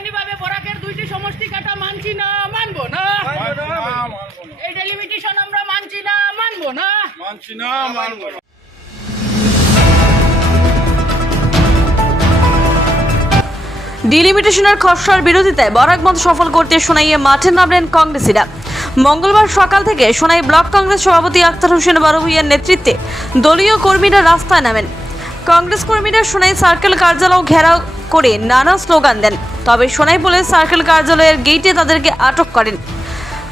বেআইনিভাবে বরাকের 2টি সমষ্টি কাটা মানছি না, মানবো না। এই ডেলিমিটেশন আমরা মানছি না, মানবো না। ডিলিমিটেশনের খসড়ার বিরোধিতায় বরাক বন্ধ সফল করতে সোনাইয়ে মাঠে নামলেন কংগ্রেসীরা। মঙ্গলবার সকাল থেকে সোনাই ব্লক কংগ্রেস সভাপতি আক্তার হোসেন বড়ভূঁইয়ার নেতৃত্বে দলীয় কর্মীরা রাস্তায় নামেন। কংগ্রেস কর্মীরা সোনাই সার্কেল কার্যালয় ঘেরাও করে নানা স্লোগান দেন। তবে সোনাই পুলিশ সার্কেল কার্যালয়ের গেটে তাদেরকে আটক করেন।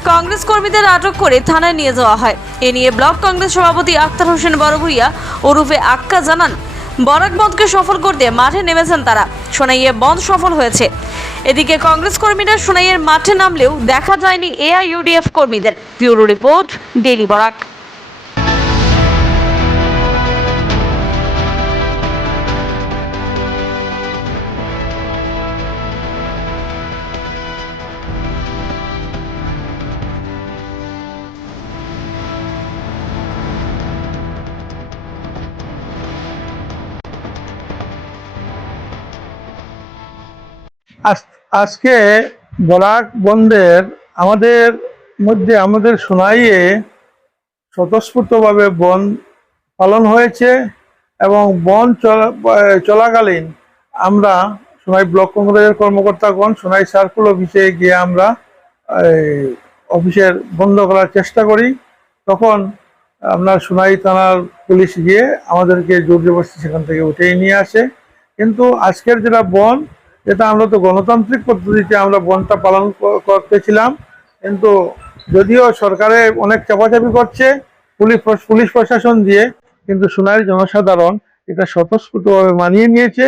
কংগ্রেস কর্মীদের আটক করে থানায় নিয়ে যাওয়া হয়। এ নিয়ে ব্লক কংগ্রেস সভাপতি আক্তার হোসেন বড়ভূঁইয়া ওরফে আক্কা জানান, বরাক বন্ধকে সফল করতে মাঠে নেমেছেন তারা। সোনাইয়ে বন্ধ সফল হয়েছে। এদিকে কংগ্রেস কর্মীরা সোনাইয়ের মাঠে নামলেও দেখা যায়নি এআইইউডিএফ কর্মীদের। Bureau report, daily Barak. আজকে বরাক বন্ধের আমাদের সোনাইয়ে স্বতঃস্ফূর্তভাবে বন পালন হয়েছে এবং বন চলাকালীন আমরা সোনাই ব্লক কংগ্রেসের কর্মকর্তাগণ সোনাই সার্কেল অফিসে গিয়ে আমরা অফিসের বন্ধ করার চেষ্টা করি। তখন আপনার সোনাই থানার পুলিশ গিয়ে আমাদেরকে জোর জবরদস্তি সেখান থেকে উঠিয়ে নিয়ে আসে। কিন্তু আজকের যেটা বন, যেটা আমরা তো গণতান্ত্রিক পদ্ধতিতে আমরা বনটা পালন করতেছিলাম, কিন্তু যদিও সরকারে অনেক চাপাচাপি করছে পুলিশ প্রশাসন দিয়ে, কিন্তু সোনাইয়ের জনসাধারণ এটা স্বতঃস্ফূর্তভাবে মানিয়ে নিয়েছে